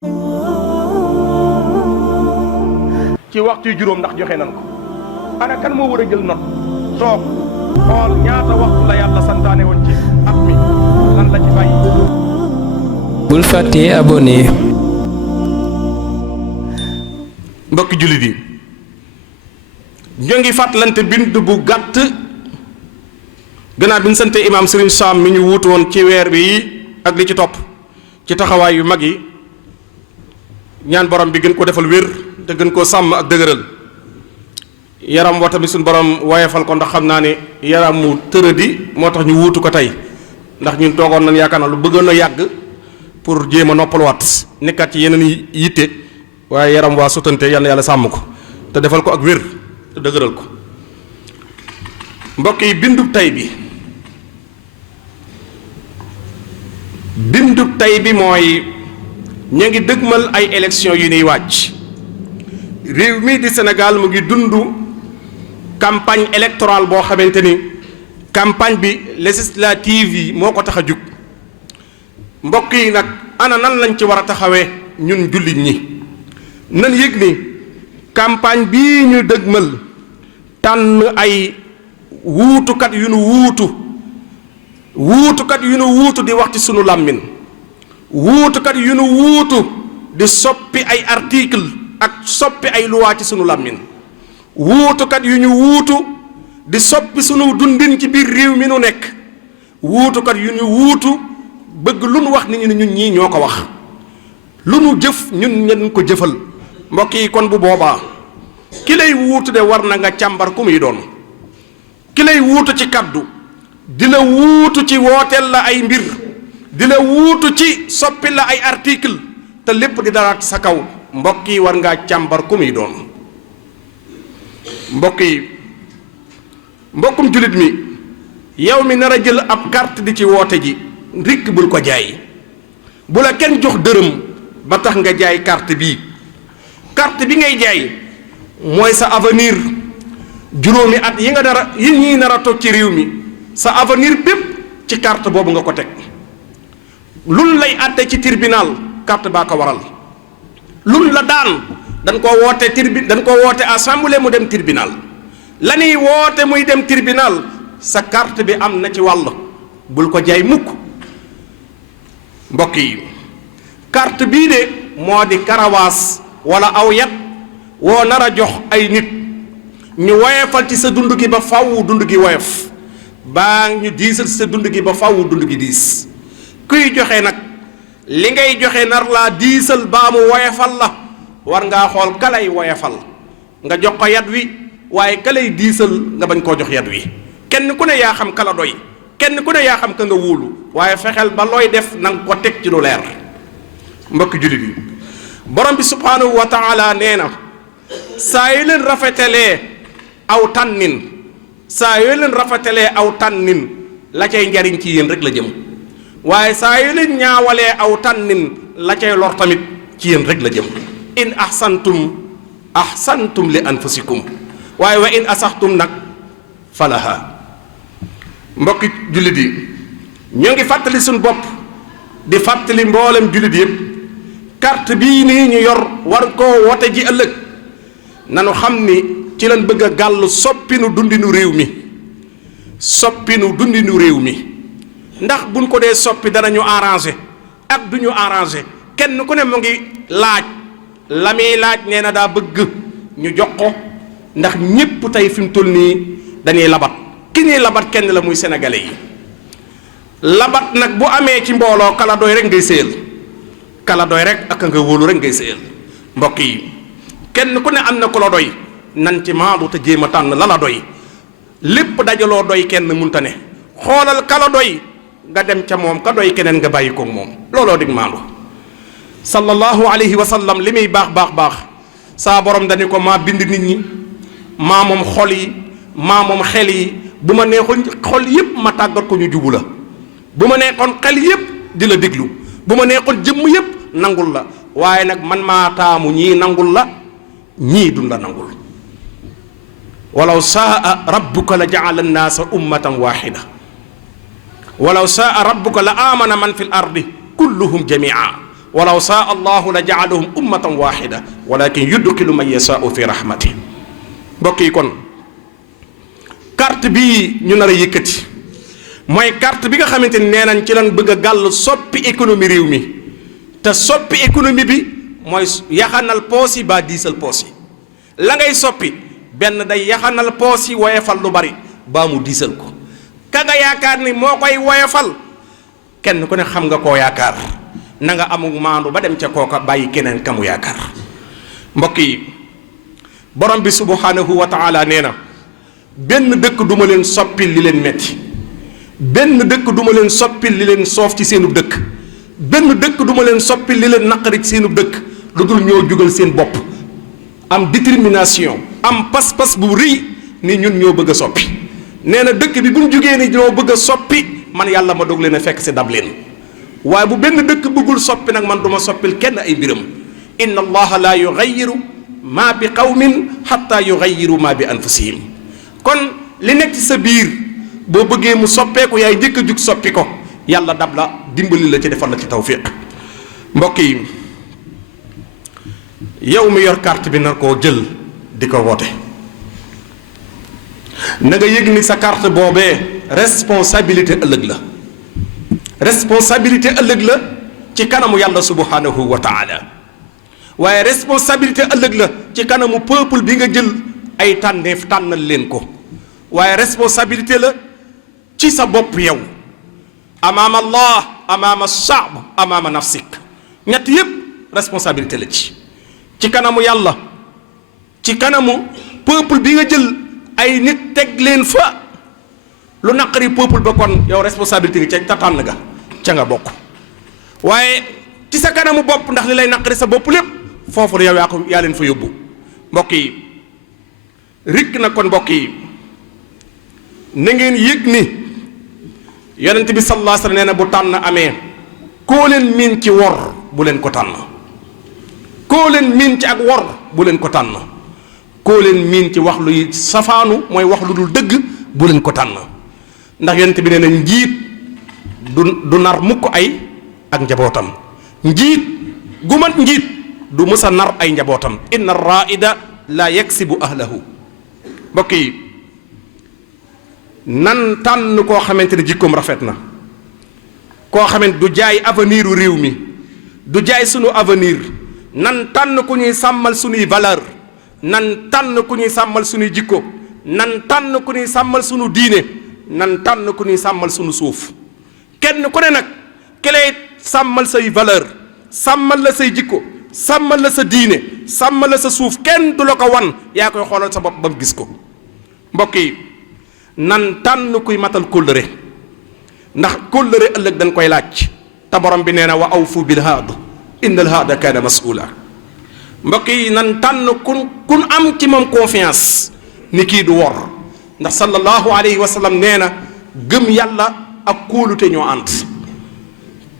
ci waxtu juróom ndax joxe nan ko ana kan moo war a jël note toog xool ñaata waxtu la yàlla santaane woon ci at mi lan la ci bàyyi. bul fàttee abonné. mbokki jullit yi ñoo ngi fàttalante bind bu gàtt gannaaw bi ñu sante imaam Serigne Sam mi ñu wuutu woon ci weer bi ak li ci topp ci taxawaay yu mag yi ñaan borom bi gën ko defal wér te gën koo sàmm ak dëgëral yaram wa tamit suñu borom woyefal ko ndax xam naa ne yaram mu tëradi moo tax ñu wuutu ko tey ndax ñun toogoon nañ yaakaar naa lu bëggoon a yàgg pour jéem a noppaluwaat nekkaat ci yeneen yitte waaye yaram waa sutante yal na yàlla sàmm ko te defal ko ak wér te dëgëral ko mbokk yi bindub tay bi mooy ñu ngi dëgmal ay élection yu nuy wàcc réew mi di Sénégal mu ngi dund campagne électorale boo xamante ni campagne bi législative yi moo ko tax a jug mbokk yi nag ana nan lañ ci war a taxawee ñun jullit ñi nan yëg ni campagne bii ñu dëgmal tànn ay wuutukat yu nu wuutu di wax ci sunu làmmin wuutukat yu nu wuutu di soppi ay article ak soppi ay luwaa ci sunu làmmin wuutukat yu ñu wuutu di soppi sunu dundin ci biir réew mi nu nekk wuutukat yu ñu wuutu bëgg lu nu wax nit ñi ne ñun ñii ñoo ko wax lu nu jëf ñun ñen ko jëfal mbokk yi kon bu boobaa ki lay wuutu de war na nga càmbar ku muy doon ki lay wuutu ci kaddu di la wuutu ci wooteel la ay mbir di la wuutu ci soppi la ay article te lépp di daraat sa kaw mbokk yi war ngaa càmbar ku muy doon mbokk yi mbokkum jullit mi yow mi nar a jël ab carte di ci woote ji rikk bul ko jaay bu la kenn jox dërëm ba tax nga jaay carte bi ngay jaay mooy sa avenir juróomi at yi ñii nar a toog ci réew mi sa avenir bépp ci carte boobu nga ko teg lun lay àtte ci tribunal carte baa ko waral lun la daan dañ koo woote assemblée mu dem tribunal la ñuy woote muy dem tribunal sa carte bi am na ci wàll bul ko jaay mukk mbokk yi carte bii de moo di karawaas wala aw yat woo nar a jox ay nit ñu woyefal ci sa dund gi ba faw dund gi woyof baa ñu diisal ci sa dund gi ba faw dund gi diis kuy joxe nag li ngay joxe nar laa diisal baa mu woyefal la war ngaa xool kalay woyefal nga jox ko yat wi waaye kalay diisal nga bañ koo jox yat wi kenn ku ne yaa xam kala doy kenn ku ne yaa xam ka nga wóolu waaye fexeel ba looy def na nga ko teg ci lu leer mbokk jullit yi borom bi subhanahu wa taala nee na saa yu leen rafetalee aw tànnin la cay njariñ ci yéen rek la jëm waaye saa yu leen ñaawalee aw tànnin la cay lor tamit ci yéen rek la jëm in ahsantum li anfusikum waaye wa in asaxtum nag falaha mbokki jullit yi ñoo ngi fàttali suñu bopp di fàttali mboolem jullit yëpp carte bii nii ñu yor war koo wote ji ëllëg nanu xam ni ci lañ bëgg a gàll soppinu dundinu réew mi ndax buñ ko dee soppi danañu arrangé ak du ñu arrangé kenn ku ne mu ngi laaj la muy laaj nee na daa bëgg ñu jox ko ndax ñépp tey fi mu toll nii dañuy labat ki ñuy labat kenn la muy sénégalais yi labat nag bu amee ci mbooloo kala doy rek ngay séyal kala doy rek ak nga wóolu rek ngay séyal mbokk yi kenn ku ne am na ku la doy nan ci maandu te jéem a tànn la la doy lépp dajaloo doy kenn munta ne xoolal kala doy nga dem ca moom ka doy keneen nga bàyyi ko moom looloo dig maandu sallallahu alayhi wa sallam li muy baax saa borom dañu ko maa bind nit ñi maa moom xol yi maa moom xel yi bu ma neexoon xol yépp ma tàggat ko ñu jubu la bu ma neexoon xel yépp di la déglu bu ma neexoon jëmm yépp nangul la waaye nag man maa taamu ñii nangul la ñii dun la nangul walaw saa rabbuka la jaala annaasa ummatan waxida walaw saa rabbuka la amana man fi l ardi kulluhum jamia walaw saa allahu la jaalahum ummatan waxida walakin yudxilu man yasaau fi rahmati. mbokk yi kon carte bii ñu nar a yëkkati mooy carte bi nga xamante ni nee nañ ci lan bëgg a gàll soppi économie réew mi te soppi économie bi mooy yaxanal poos yi baa diisal poos yi. la ngay soppi benn day yaxanal poos yi woyefal lu bari baa mu diisal ko ka nga yaakaar ni moo koy woyefal kenn ku ne xam nga koo yaakaar na nga amul maandu ba dem ca kooka bàyyi keneen kamu yaakaar. mbokk yi borom bi subhanahu wa taala nee na benn dëkk duma leen soppil li leen metti benn dëkk duma leen soppil li leen soof ci seenub dëkk benn dëkk duma leen soppil li leen naqari ci seenub dëkk lu dul ñoo jugal seen bopp am détermination am pas-pas bu rëy ni ñun ñoo bëgg a soppi. nee na dëkk bi bu ñu jugee ni ñoo bëgg a soppi man yàlla ma doog leen a fekk si dab leen waaye bu benn dëkk bëggul soppi nag man duma soppil kenn ay mbiram. inna allaha la yugayiru maa bi qawmin xatta yugayiru maa bi anfusihim. kon li nekk ci sa biir boo bëggee mu soppeeku yaay njëkk a jug soppi ko yàlla dab la dimbali la ci defal la ci tawfiq. mbokk yi yow mi yor carte bi nar koo jël di ko woote na nga yëg ni sa carte boobee responsabilité ëllëg la responsabilité ëllëg la ci kanamu yàlla subhanahu wa taala waaye responsabilité ëllëg la ci kanamu peuple bi nga jël ay tànneef tànnal leen ko waaye responsabilité la ci sa bopp yow amaama allah amaama shaab amaama nafsik ñett yépp responsabilité la ci kanamu yàlla ci kanamu peuple bi nga jël ay nit teg leen fa lu naqari peuple ba kon yow responsabilité nga ca tànn ga ca nga bokk waaye ci sa kanamu bopp ndax li lay naqari sa bopp lépp foofu yow yaa leen fa yóbbu. mbokk yi rikk na kon mbokk yi na ngeen yëg ni yonent bi sallallahu alayhi wa sallam nee na bu tànn amee koo leen miin ci wor bu leen ko tànn koo leen miin ci ak wor bu leen ko tànn koo leen miin ci wax luy safaanu mooy wax lu dul dëgg bu leen ko tànn ndax yonent bi nee na njiit du nar mukk ay ak njabootam njiit gu mat njiit du mësa nar ay njabootam inna raida la yaksibu ahlahu. mbokk yi nan tànn koo xamante ne jikkoom rafet na koo xamante du jaay avenir u réew mi du jaay sunu avenir nan tànn ku ñuy sàmmal sunuy valeur nan tànn ku ñuy sàmmal sunuy jikko nan tànn ku ñuy sàmmal sunu diine nan tànn ku ñuy sàmmal sunu suuf kenn ku ne nag ki lay sàmmal say valeur sàmmal la say jikko sàmmal la sa diine sàmmal la sa suuf kenn du la ko wan yaa koy xoolal sa bopp ba mu gis ko. mbokk yi nan tànn kuy matal kóllëre ndax kóllëre ëllëg dañ koy laaj te borom bi nee na wa awfu bil haad inna al haada kaana mas'uula. mbokk yi nan tànn kun am ci moom confiance ni kii du wor ndax sallallahu alayhi wa sallam nee na gëm yàlla ak kóolute ñoo ànd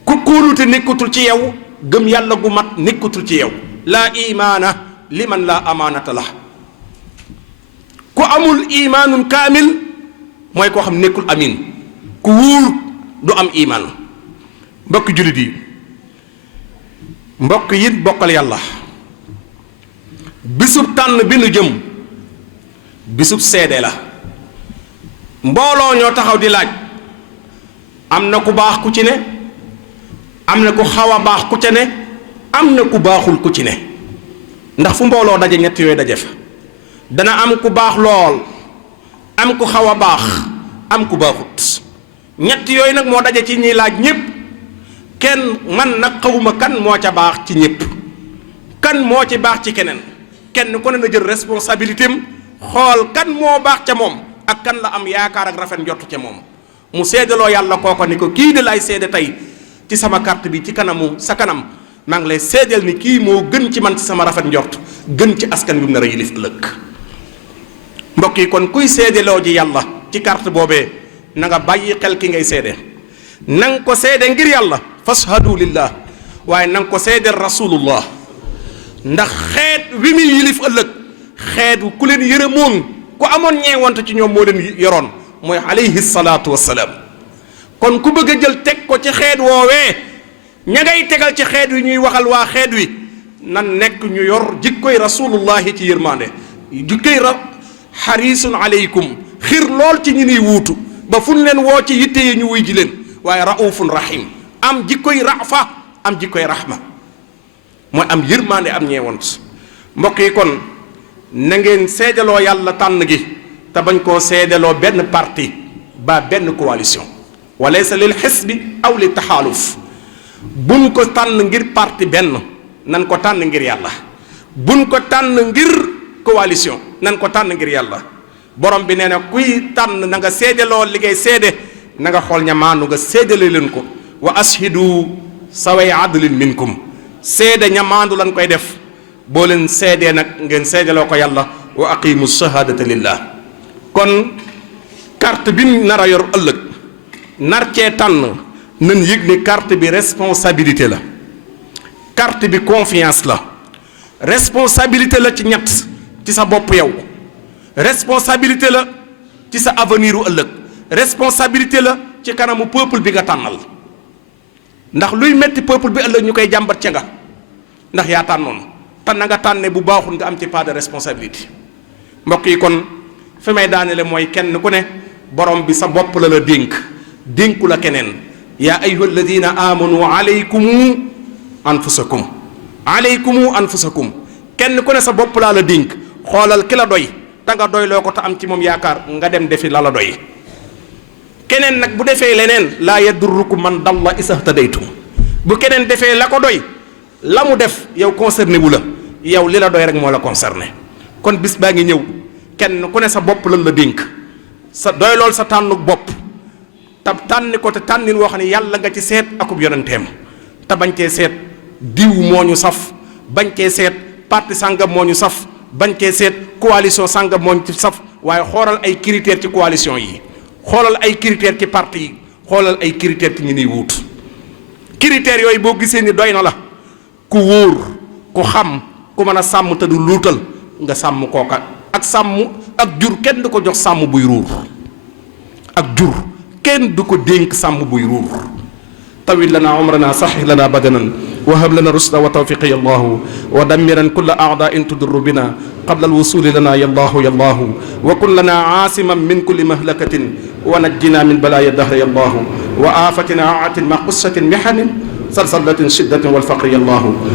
ku kóolute nekkatul ci yow gëm yàlla gu mat nekkatul ci yow laa imaana liman laa amaanata la ku amul imaanun kaamil mooy koo xam nekkul amin ku wóor du am imaan. mbokk jullit yi mbokk yi bokkal yàlla bisub tànn bi nu jëm bisub seede la mbooloo ñoo taxaw di laaj am na ku baax ku ci ne am na ku xaw a baax ku ca ne am na ku baaxul ku ci ne ndax fu mbooloo daje ñett yooyu daje fa dana am ku baax lool am ku xaw a baax am ku baaxut ñett yooyu nag moo daje ci ñiy laaj ñépp kenn man nag xawuma kan moo ca baax ci ñépp kan moo ci baax ci keneen kenn ku ne na jël responsabilité am xool kan moo baax ca moom ak kan la am yaakaar ak rafet njott ca moom mu seedaloo yàlla kooko ni ko kii de lay seede tey ci sama carte bi ci kanamu sa kanam maa ngi lay seedeel ni kii moo gën ci man ci sama rafet njort gën ci askan wi mu nar a yilif ëllëg. mbokk yi kon kuy seedeloo ji yàlla ci carte boobee na nga bàyyi xel ki ngay seede na nga ko seede ngir yàlla fashadu lillah waaye na nga ko seedeel rasulullah ndax xeet wi muy yilif ëllëg xeet ku leen yërëmoon ku amoon ñeewante ci ñoom moo leen yoroon mooy alayhi salaatu wassalaam kon ku bëgg a jël teg ko ci xeet woowee ña ngay tegal ci xeet wi ñuy waxal waa xeet wi nan nekk ñu yor jikkoy rasulullahi ci yërmande jikkoy xarisun aleykum xir lool ci ñi niy wuutu ba fu ñu leen woo ci yitte yi ñu wuy ji leen waaye raufun rahim am jikkoy rafa am jikkoy rahma mooy am yërmande am ñeewant mbokk yi kon na ngeen seedaloo yàlla tànn gi te bañ koo seedaloo benn parti ba benn coalition walaysa lil xisbi aw li taxaaluf buñ ko tànn ngir parti benn nan ko tànn ngir yàlla buñ ko tànn ngir coalition nan ko tànn ngir yàlla borom bi nee na kuy tànn na nga seedaloo li ngay seede na nga xool ña maandu nga seedale leen ko wa ashhidu saway adlin minkum seede ña maandu lan koy def boo leen seedee nag ngeen seedaloo ko yàlla wa aqimu shahadata lillah kon carte bi nar a yor ëllëg nar cee tànn nan yëg ni carte bi responsabilité la carte bi confiance la responsabilité la ci ñett ci sa bopp yow responsabilité la ci sa avenir u ëllëg responsabilité la ci kanamu peuple bi nga tànnal ndax luy metti peuple bi ëllëg ñu koy jàmbat ca nga ndax yaa tànnoon te na nga tànne bu baaxul nga am ci part de responsabilité mbokk yi kon fi may daanele mooy kenn ku ne borom bi sa bopp la la dénk dénku la keneen yaa ayyuha alladina amanu alaykumu anfusakum kenn ku ne sa bopp laa la dénk xoolal ki la doy te nga doy loo ko te am ci moom yaakaar nga dem defi la la doy keneen nag bu defee leneen laa yadurrukum man dalla isahtadaytum bu keneen defee la ko doy la mu def yow concerné wu la yow li la doy rek moo la concerné kon bis baa ngi ñëw kenn ku ne sa bopp lan la dénk sa doy lool sa tànnuk bopp te tànni ko te tànnin woo xam ne yàlla nga ci seet akub yonenteem te bañ cee seet diw moo ñu saf bañ cee seet parti sàngam moo ñu saf bañ cee seet coalition sàngam moo ñu ci saf waaye xoolal ay critères ci coalition yi xoolal ay critères ci parti yi xoolal ay critères ci ñi niy wuut critères yooyu boo gisee ni doy na la ku wóor ku xam ku mën a sàmm te du luutal nga sàmm kooka ak sàmm ak jur kenn du ko jox sàmm buy ruur ak jur kenn du ko dénk sàmm buy ruur tawil lana umrana sahih lana badanan wahab lana rusda wa tawfiqa ya allahu wa dammiran kulla a'da'in tudurru bina qabla alwusuli lana ya allahu wa kun lana aasiman min kulli mahlakatin wa najjina min balaya dahri ya allahu wa afatin aatin ma qussatin mihanin salsalatin shiddatin wal faqri ya allahu